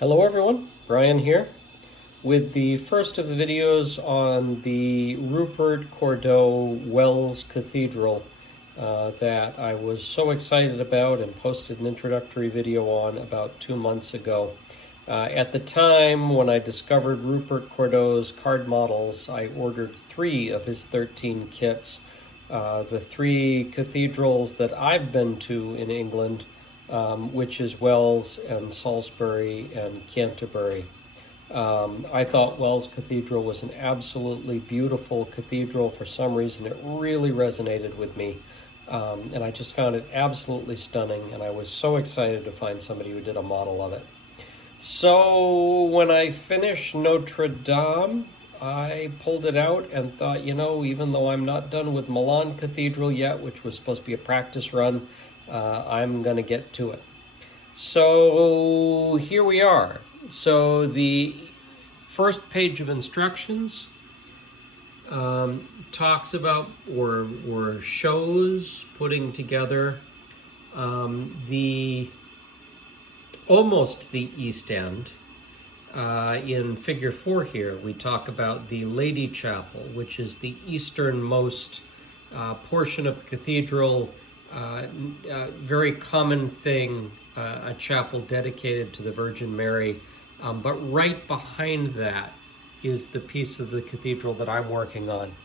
Hello everyone, Brian here with the first of the videos on the Rupert Cordeux Wells Cathedral that I was so excited about and posted an introductory video on about 2 months ago. At the time when I discovered Rupert Cordeux's card models, I ordered 3 of his 13 kits. The 3 cathedrals that I've been to in England, which is Wells and Salisbury and Canterbury. I thought Wells Cathedral was an absolutely beautiful cathedral. For some reason, it really resonated with me. And I just found it absolutely stunning, and I was so excited to find somebody who did a model of it. So when I finished Notre Dame, I pulled it out and thought, even though I'm not done with Milan Cathedral yet, which was supposed to be a practice run, I'm going to get to it. So here we are. So the first page of instructions talks about or shows putting together almost the east end. In figure 4 here, we talk about the Lady Chapel, which is the easternmost portion of the cathedral. Very common thing, a chapel dedicated to the Virgin Mary. But right behind that is the piece of the cathedral that I'm working on.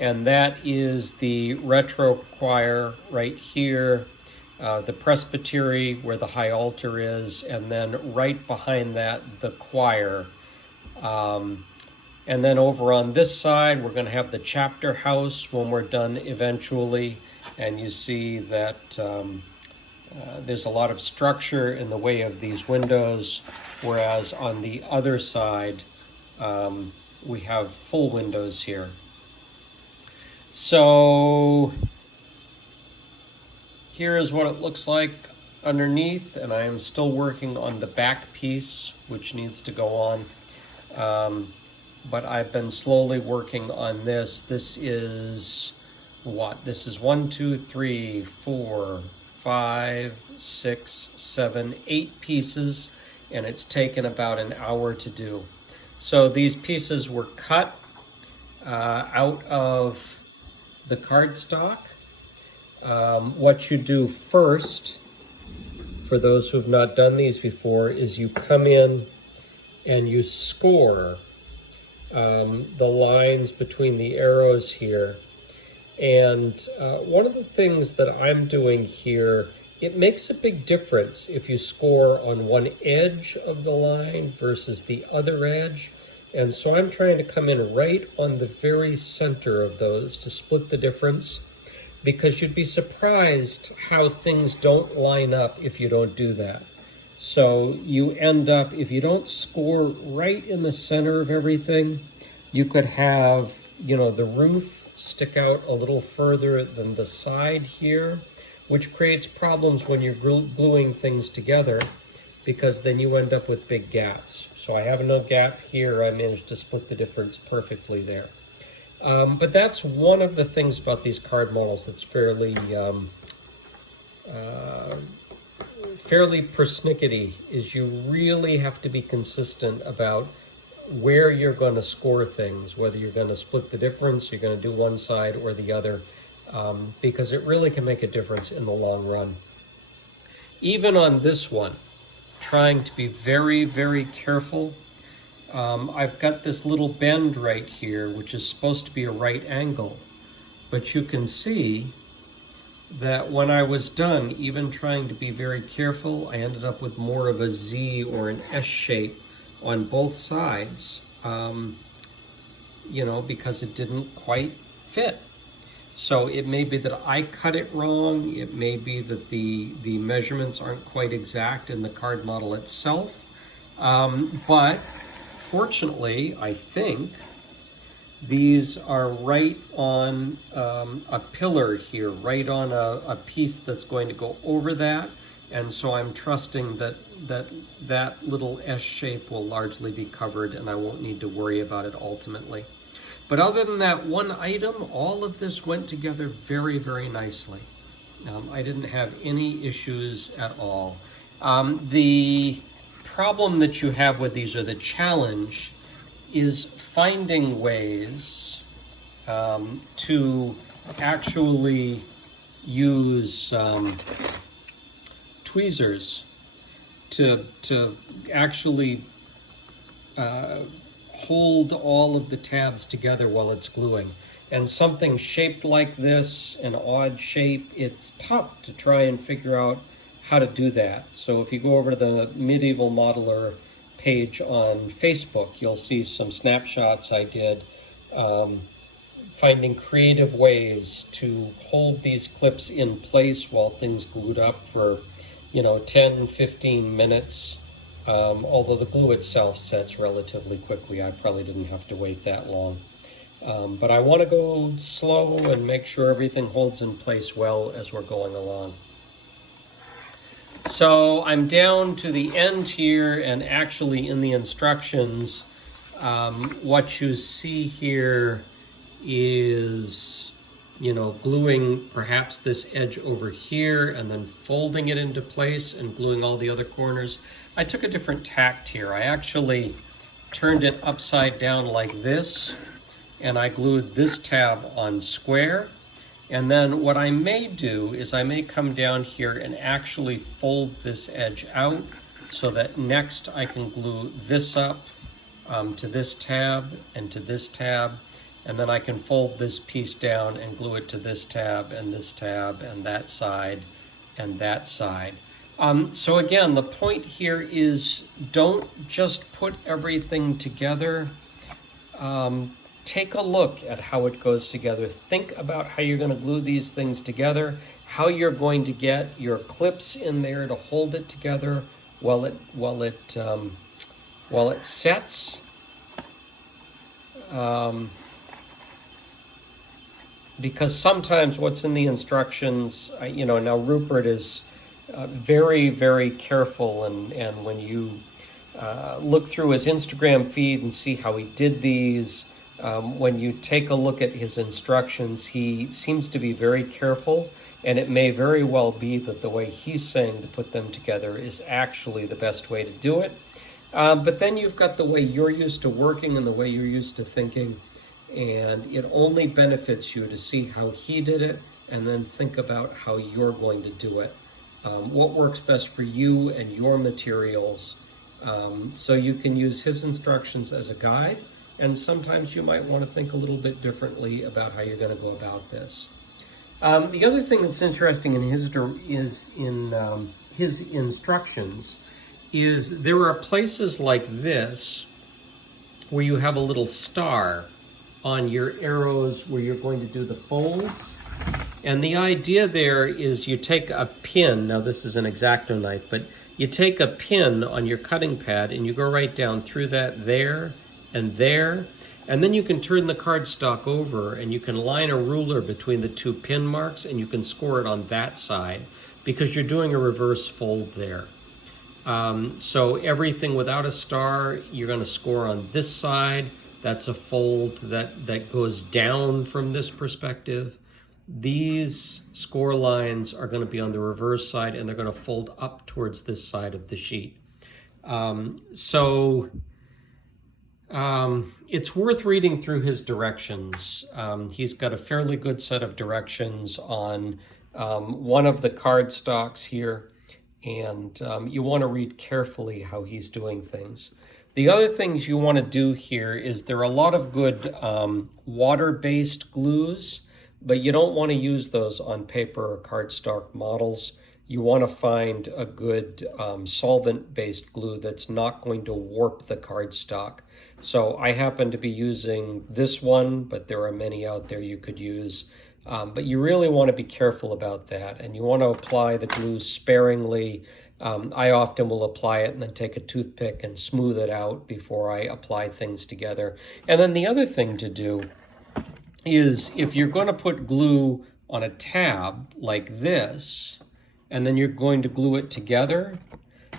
And that is the retro choir right here, the Presbytery where the high altar is, and then right behind that, the choir. And then over on this side, we're going to have the chapter house when we're done eventually. And you see that there's a lot of structure in the way of these windows, whereas on the other side, we have full windows here. So here is what it looks like underneath, and I am still working on the back piece, which needs to go on. But I've been slowly working on this. This is what? This is 1, 2, 3, 4, 5, 6, 7, 8 pieces, and it's taken about an hour to do. So these pieces were cut out of the cardstock. What you do first, for those who've not done these before, is you come in and you score the lines between the arrows here. And one of the things that I'm doing here, it makes a big difference if you score on one edge of the line versus the other edge. And so I'm trying to come in right on the very center of those to split the difference, because you'd be surprised how things don't line up if you don't do that. So you end up, if you don't score right in the center of everything, you could have, the roof stick out a little further than the side here, which creates problems when you're gluing things together, because then you end up with big gaps. So I have no gap here. I managed to split the difference perfectly there. But that's one of the things about these card models that's fairly persnickety, is you really have to be consistent about where you're going to score things, whether you're going to split the difference, you're going to do one side or the other, because it really can make a difference in the long run. Even on this one, trying to be very, very careful. I've got this little bend right here, which is supposed to be a right angle, but you can see that when I was done, even trying to be very careful, I ended up with more of a Z or an S shape on both sides, because it didn't quite fit. So it may be that I cut it wrong. It may be that the measurements aren't quite exact in the card model itself. But fortunately, I think these are right on a pillar here, right on a piece that's going to go over that. And so I'm trusting that little S shape will largely be covered, and I won't need to worry about it ultimately. But other than that one item, all of this went together very, very nicely. I didn't have any issues at all. The problem that you have with these, or the challenge, is finding ways to actually use tweezers to actually hold all of the tabs together while it's gluing. And something shaped like this, an odd shape, it's tough to try and figure out how to do that. So if you go over to the Medieval Modeler page on Facebook, you'll see some snapshots I did finding creative ways to hold these clips in place while things glued up for 10, 15 minutes. Although the glue itself sets relatively quickly, I probably didn't have to wait that long. But I want to go slow and make sure everything holds in place well as we're going along. So I'm down to the end here, and actually in the instructions, what you see here is, gluing perhaps this edge over here and then folding it into place and gluing all the other corners. I took a different tact here. I actually turned it upside down like this, and I glued this tab on square. And then what I may do is I may come down here and actually fold this edge out so that next I can glue this up to this tab and to this tab. And then I can fold this piece down and glue it to this tab and that side and that side. So again, the point here is don't just put everything together. Take a look at how it goes together. Think about how you're going to glue these things together, how you're going to get your clips in there to hold it together while it sets. Because sometimes what's in the instructions, now Rupert is very, very careful, and when you look through his Instagram feed and see how he did these, when you take a look at his instructions, he seems to be very careful, and it may very well be that the way he's saying to put them together is actually the best way to do it. But then you've got the way you're used to working and the way you're used to thinking, and it only benefits you to see how he did it and then think about how you're going to do it. What works best for you and your materials, so you can use his instructions as a guide, and sometimes you might want to think a little bit differently about how you're going to go about this. The other thing that's interesting in his instructions is there are places like this where you have a little star on your arrows where you're going to do the folds. And the idea there is you take a pin, now this is an X-Acto knife, but you take a pin on your cutting pad and you go right down through that there, and then you can turn the cardstock over and you can line a ruler between the two pin marks and you can score it on that side because you're doing a reverse fold there. So everything without a star, you're going to score on this side. That's a fold that goes down from this perspective. These score lines are going to be on the reverse side and they're going to fold up towards this side of the sheet. It's worth reading through his directions. He's got a fairly good set of directions on one of the cardstocks here, and you want to read carefully how he's doing things. The other things you want to do here is there are a lot of good water-based glues, but you don't want to use those on paper or cardstock models. You want to find a good solvent-based glue that's not going to warp the cardstock. So I happen to be using this one, but there are many out there you could use. But you really want to be careful about that, and you want to apply the glue sparingly. I often will apply it and then take a toothpick and smooth it out before I apply things together. And then the other thing to do is if you're going to put glue on a tab like this, and then you're going to glue it together,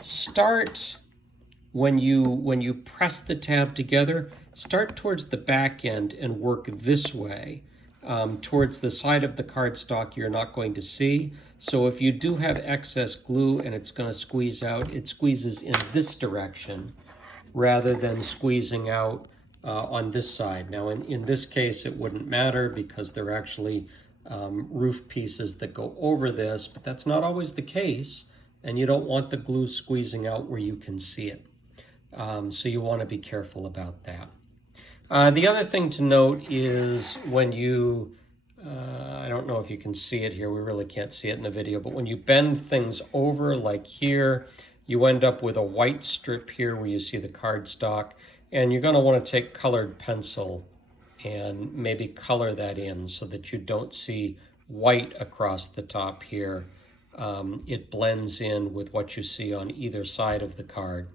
start when you press the tab together, start towards the back end and work this way. towards the side of the cardstock you're not going to see. So if you do have excess glue and it's going to squeeze out, it squeezes in this direction rather than squeezing out on this side. Now in this case it wouldn't matter because they're actually roof pieces that go over this, but that's not always the case, and you don't want the glue squeezing out where you can see it. So you want to be careful about that. The other thing to note is when you, I don't know if you can see it here, we really can't see it in the video, but when you bend things over like here, you end up with a white strip here where you see the cardstock, and you're going to want to take colored pencil and maybe color that in so that you don't see white across the top here. It blends in with what you see on either side of the card.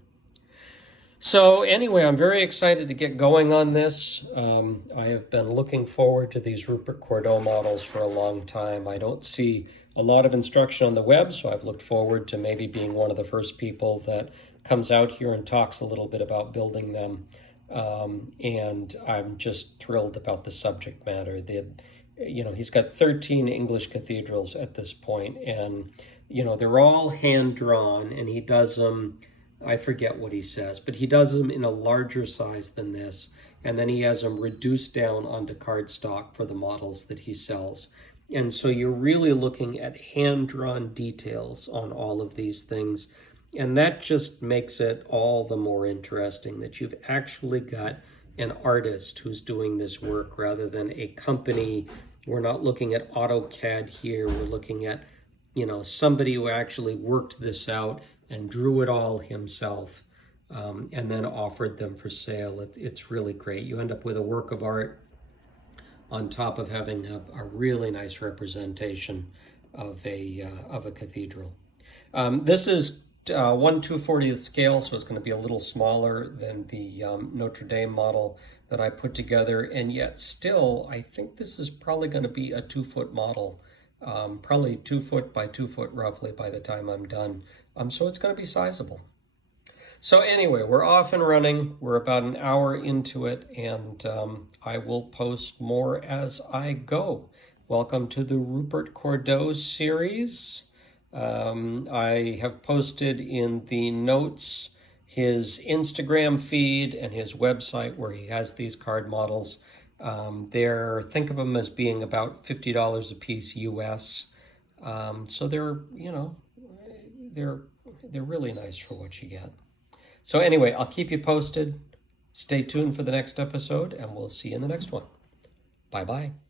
So anyway, I'm very excited to get going on this. I have been looking forward to these Rupert Cordeux models for a long time. I don't see a lot of instruction on the web, so I've looked forward to maybe being one of the first people that comes out here and talks a little bit about building them. And I'm just thrilled about the subject matter. He's got 13 English cathedrals at this point, and they're all hand-drawn, and he does them, I forget what he says, but he does them in a larger size than this, and then he has them reduced down onto cardstock for the models that he sells. And so you're really looking at hand-drawn details on all of these things, and that just makes it all the more interesting that you've actually got an artist who's doing this work rather than a company. We're not looking at AutoCAD here, we're looking at somebody who actually worked this out and drew it all himself, and then offered them for sale. It's really great. You end up with a work of art on top of having a really nice representation of a cathedral. This is 1/240th scale, so it's going to be a little smaller than the Notre Dame model that I put together, and yet still I think this is probably going to be a 2-foot model, probably 2 foot by 2 foot roughly by the time I'm done. So it's going to be sizable. So anyway, we're off and running. We're about an hour into it, and I will post more as I go. Welcome to the Rupert Cordeux series. I have posted in the notes his Instagram feed and his website where he has these card models. Think of them as being about $50 a piece US. So they're really nice for what you get. So anyway, I'll keep you posted. Stay tuned for the next episode, and we'll see you in the next one. Bye-bye.